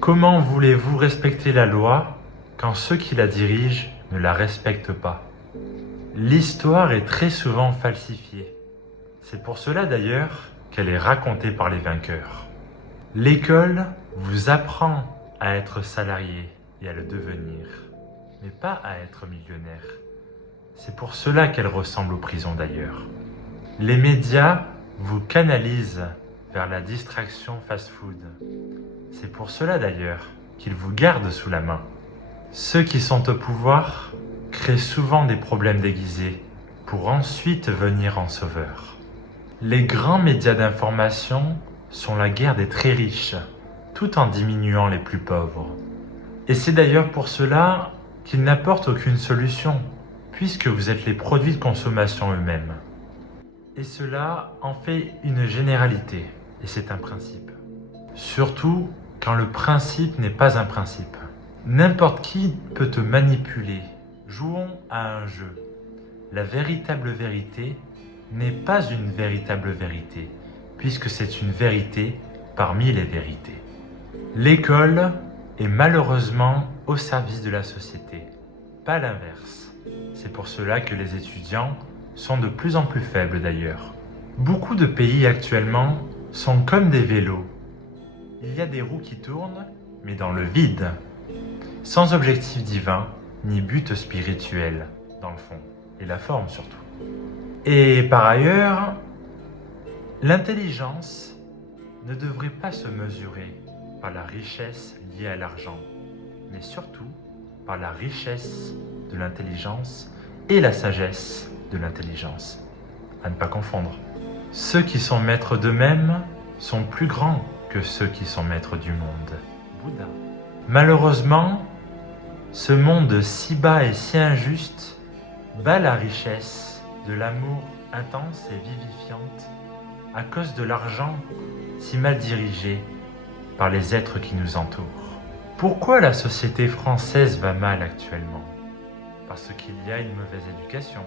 Comment voulez-vous respecter la loi quand ceux qui la dirigent ne la respectent pas? L'histoire est très souvent falsifiée. C'est pour cela d'ailleurs qu'elle est racontée par les vainqueurs. L'école vous apprend à être salarié et à le devenir, mais pas à être millionnaire. C'est pour cela qu'elle ressemble aux prisons d'ailleurs. Les médias vous canalisent vers la distraction fast-food. C'est pour cela d'ailleurs qu'ils vous gardent sous la main. Ceux qui sont au pouvoir créent souvent des problèmes déguisés pour ensuite venir en sauveur. Les grands médias d'information sont la guerre des très riches, tout en diminuant les plus pauvres. Et c'est d'ailleurs pour cela qu'ils n'apportent aucune solution, puisque vous êtes les produits de consommation eux-mêmes. Et cela en fait une généralité, et c'est un principe. Surtout quand le principe n'est pas un principe. N'importe qui peut te manipuler. Jouons à un jeu. La véritable vérité n'est pas une véritable vérité, puisque c'est une vérité parmi les vérités. L'école est malheureusement au service de la société, pas l'inverse. C'est pour cela que les étudiants sont de plus en plus faibles d'ailleurs. Beaucoup de pays actuellement sont comme des vélos. Il y a des roues qui tournent, mais dans le vide, sans objectif divin ni but spirituel, dans le fond, et la forme surtout. Et par ailleurs, l'intelligence ne devrait pas se mesurer par la richesse liée à l'argent, mais surtout par la richesse de l'intelligence et la sagesse de l'intelligence. À ne pas confondre. Ceux qui sont maîtres d'eux-mêmes sont plus grands que ceux qui sont maîtres du monde. Bouddha. Malheureusement, ce monde si bas et si injuste bat la richesse de l'amour intense et vivifiante à cause de l'argent si mal dirigé par les êtres qui nous entourent. Pourquoi la société française va mal actuellement? Parce qu'il y a une mauvaise éducation.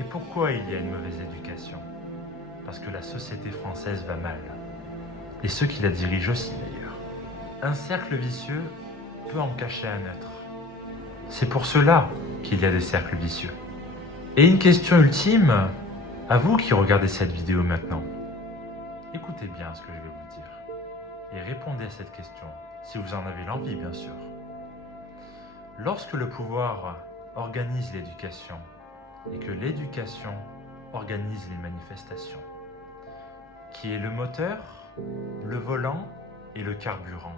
Et pourquoi il y a une mauvaise éducation? Parce que la société française va mal. Et ceux qui la dirigent aussi d'ailleurs. Un cercle vicieux peut en cacher un autre. C'est pour cela qu'il y a des cercles vicieux. Et une question ultime, à vous qui regardez cette vidéo maintenant. Écoutez bien ce que je vais vous dire. Et répondez à cette question, si vous en avez l'envie bien sûr. Lorsque le pouvoir organise l'éducation, et que l'éducation organise les manifestations, qui est le moteur, le volant et le carburant.